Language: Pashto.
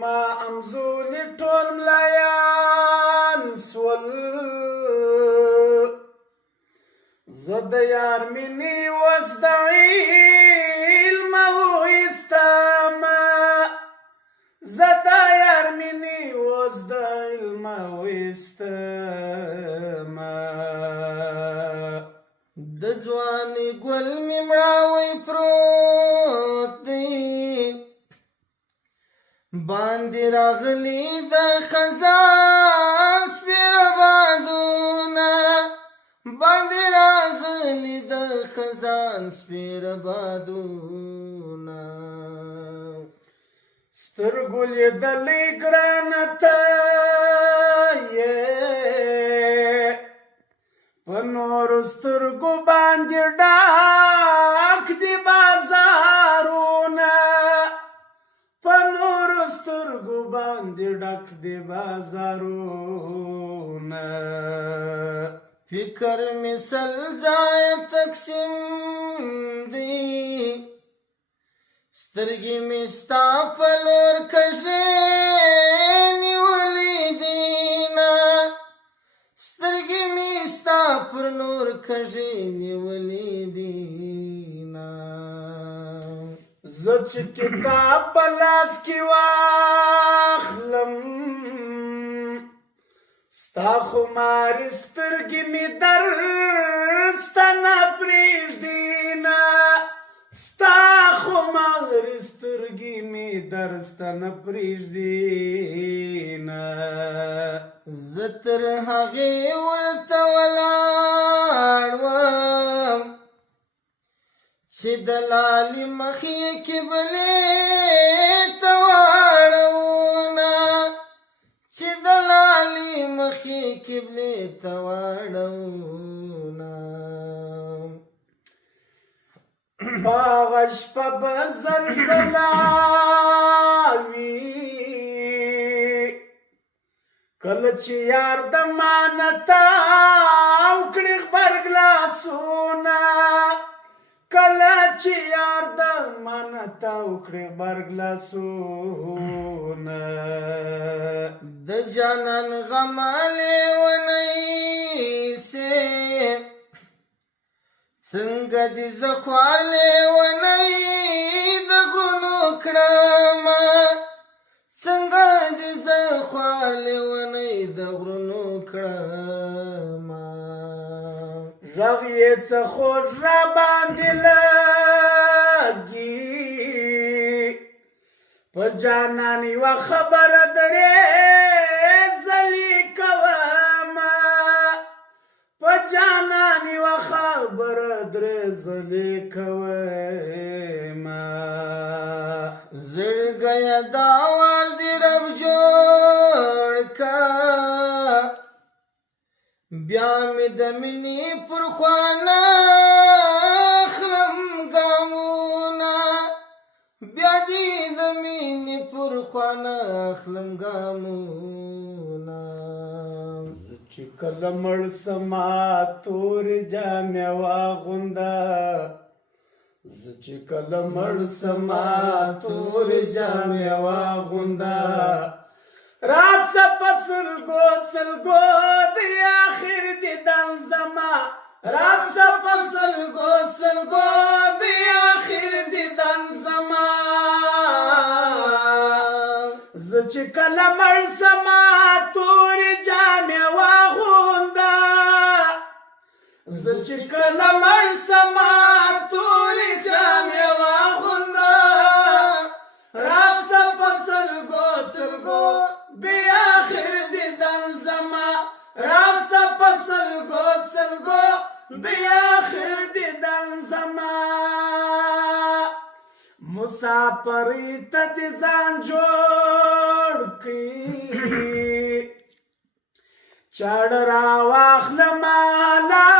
ما امزولي ټول ملایان سول زه د یار مینې وس د علم وایستمه زه د یار مینې وس د علم وایستمه د ځوانۍ ګل مې مړاوی پروت دی باندې راغلي د خزان سپېره بادونه باندې راغلي د خزان سپېره بادونه سترګو لیدلې ګرانه ته یې په نورو سترګو باندې ډاک دي بازارونه په نورو سترګو باندې ډک دي بازارونه فکر مې سل ځایه تقسیم دی سترګې مې ستا په لور کږې نیولې دینه سترګې مې ستا پر نور کږې نیولې دینه زه چې کتاب په لاس کې واخلم ستا خمارې سترګې مې درسته نه پرېږدي نه ستا خمارې سترګې مې درسته نه پرېږدي نه زه تر هغې ورته ولاړ وم چې د لالې مخې قبلې ته واړونه چې د لالې مخې قبلې ته واړونه په هغه شپه به زلزله وي کله چې یار د ما نه تاو کړي غبرګلاسونه کله چې یار د ما نه تاو کړي غبرګلاسونه د جانان غمه لیونی سې څنګه دې زه خوار لیونی د غرونو کړمه څنګه دې زه خوار لیونی د غرونو کړمه غږ یې څه خوږ را باندې لګي په جانان یوه خبره درې ځلې کومه په جانان یوه خبره درې ځلې کومه زړګیه دا وار دې رب جوړ که بیا مې د مینې پر خوا نه اخلم ګامونه بیا دې د مینې پر خوا نه اخلم ګامونه زه چې کله مړ سما تورې جامې واغونده زه چې کله مړ سما تورې جامې واغونده راسه په سلګو سلګو د آخر دیدن زما راسه په سلګو سلګو د آخر دیدن زما زه چې کله مړ سما تورې جامې واغونده زه چې کله مړ سما تورې جامې واغونده راسه په سلګو سلګو د آخر دیدن زما راسه په سلګو سلګو د آخر دیدن زما مسافرۍ ته دې ځان جوړ کړي چاړه راواخله مالا